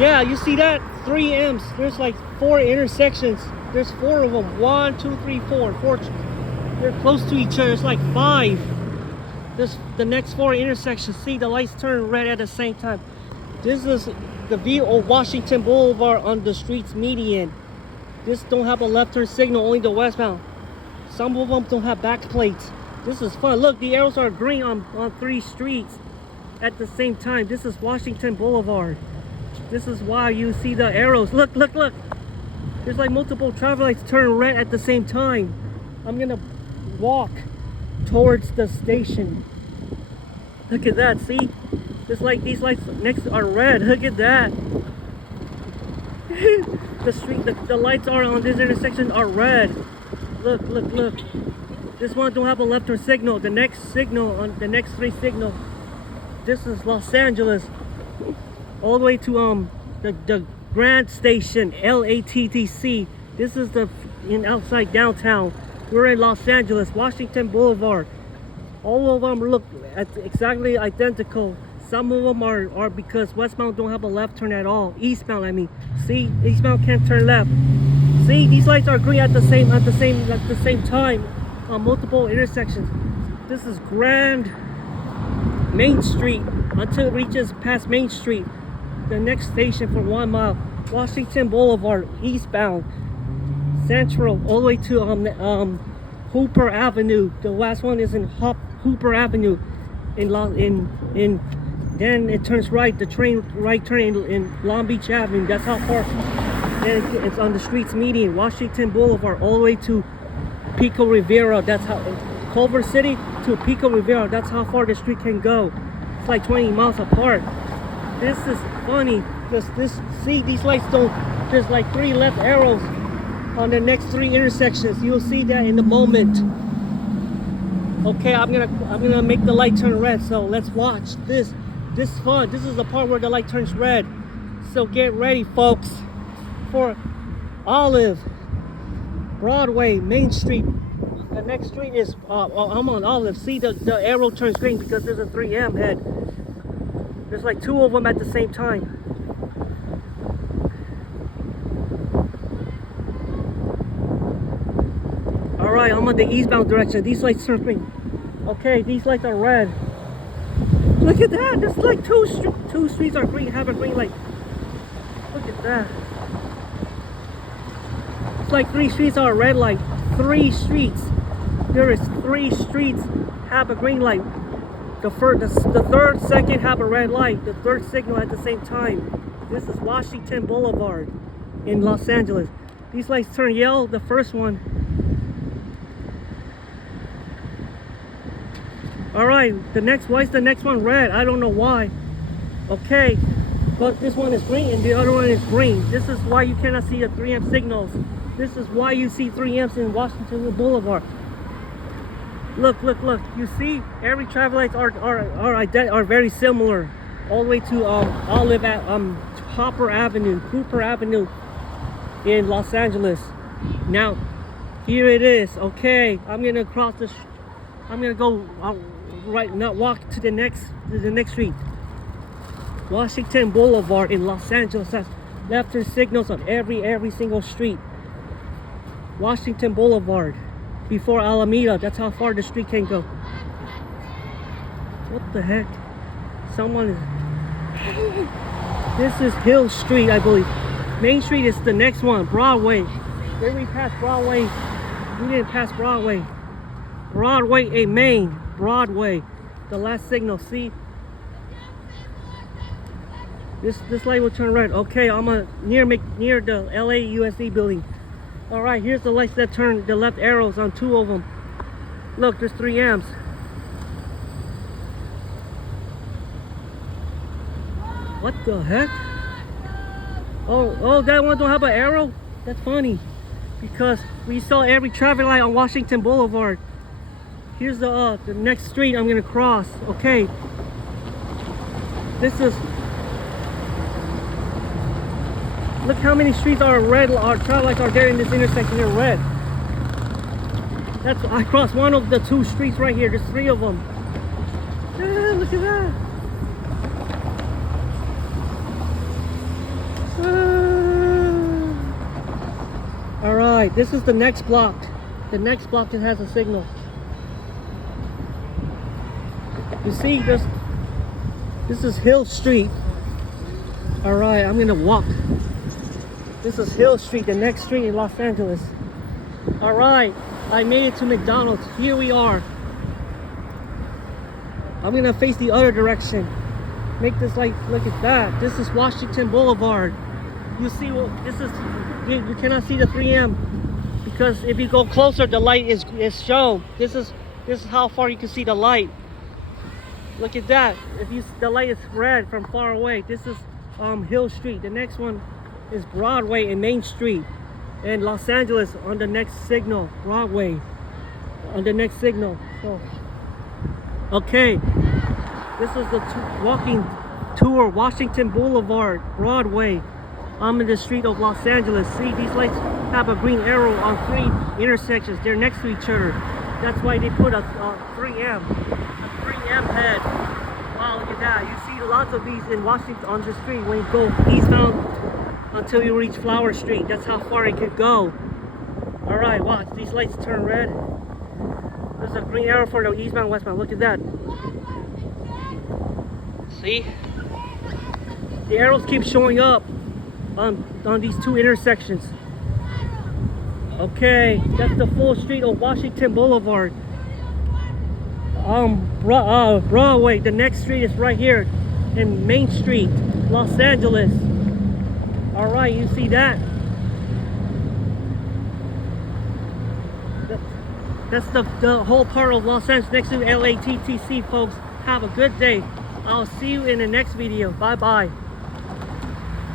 Yeah, you see that? 3 M's. There's like 4 intersections. There's 4 of them. 1, 2, 3, 4. 4. They're close to each other. It's like 5. There's the next 4 intersections. See, the lights turn red at the same time. This is the view of Washington Boulevard on the street's median. This don't have a left turn signal, only the westbound. Some of them don't have back plates. This is fun. Look, the arrows are green on 3 streets at the same time. This is Washington Boulevard. This is why you see the arrows. Look, look, look. There's like multiple traffic lights turn red at the same time. I'm gonna walk towards the station. Look at that, see? Just like these lights next are red. Look at that. The lights are on this intersection are red. Look, look, look. This one don't have a left turn signal. The next signal on the next 3 signal. This is Los Angeles. All the way to the Grand Station, LATTC. This is in outside downtown. We're in Los Angeles, Washington Boulevard. All of them look exactly identical. Some of them are because westbound don't have a left turn at all. Eastbound, I mean. See, eastbound can't turn left. See, these lights are green at the same time on multiple intersections. This is Grand Main Street until it reaches past Main Street. The next station for 1 mile, Washington Boulevard, eastbound, Central, all the way to Hooper Avenue. The last one is in Hooper Avenue, then it turns right. The right turn in Long Beach Avenue. That's how far. And it's on the streets median, Washington Boulevard, all the way to Pico Rivera. That's how Culver City to Pico Rivera. That's how far the street can go. It's like 20 miles apart. This is funny. See, these lights don't. There's like 3 left arrows on the next 3 intersections. You'll see that in a moment. Okay, I'm gonna make the light turn red. So let's watch this. This is fun. This is the part where the light turns red. So get ready, folks, for Olive, Broadway, Main Street. The next street is I'm on Olive. See, the arrow turns green because there's a 3M head. There's like 2 of them at the same time. Alright, I'm on the eastbound direction. These lights turn green. Okay, these lights are red. Look at that. There's like 2 streets are green, have a green light. Look at that. It's like 3 streets are a red light. 3 streets. There is 3 streets have a green light. The third second have a red light. The third signal at the same time. This is Washington Boulevard in Los Angeles. These lights turn yellow. The first one. All right. Why is the next one red? I don't know why. Okay, but this one is green and the other one is green. This is why you cannot see the 3M signals. This is why you see 3Ms in Washington Boulevard. Look, look, look. You see, every traffic lights are very similar. All the way to Olive at Hooper Avenue in Los Angeles. Now, here it is. Okay, I'm gonna cross this. I'm gonna go right now. Walk to the next street. Washington Boulevard in Los Angeles has left turn signals on every single street. Washington Boulevard. Before Alameda, that's how far the street can go. What the heck? This is Hill Street, I believe. Main Street is the next one, Broadway. Then we passed Broadway. We didn't pass Broadway. Broadway, Main. Broadway. The last signal, see? This light will turn red. Okay, I'm near the LAUSD building. All right, here's the lights that turn the left arrows on 2 of them. Look, there's 3 amps. What the heck? Oh, that one don't have an arrow? That's funny. Because we saw every traffic light on Washington Boulevard. Here's the next street I'm gonna cross. Okay. This is. Look how many streets are red. Our traffic lights are there in this intersection. They're red. I crossed one of the 2 streets right here. There's 3 of them. Yeah, look at that. right, this is the next block. The next block that has a signal. You see, this is Hill Street. All right, I'm gonna walk. This is Hill Street, the next street in Los Angeles. All right, I made it to McDonald's. Here we are. I'm gonna face the other direction. Make this light, look at that. This is Washington Boulevard. You see, well, this is, you cannot see the 3M because if you go closer, the light is shown. This is how far you can see the light. Look at that. The light is red from far away. This is Hill Street. The next one is Broadway and Main Street. And Los Angeles on the next signal. Broadway on the next signal. So, okay. This is the walking tour. Washington Boulevard, Broadway. I'm in the street of Los Angeles. See, these lights have a green arrow on 3 intersections. They're next to each other. That's why they put a 3M. A 3M head. Wow, look at that. You see lots of these in Washington on the street when you go eastbound until you reach Flower Street. That's how far it could go. Alright, watch. These lights turn red. There's a green arrow for the eastbound, westbound. Look at that. See? The arrows keep showing up on these 2 intersections. Okay, that's the full street of Washington Boulevard. Broadway, the next street is right here in Main Street, Los Angeles. All right, you see that? That's the whole part of Los Angeles next to LATTC, folks. Have a good day. I'll see you in the next video. Bye bye.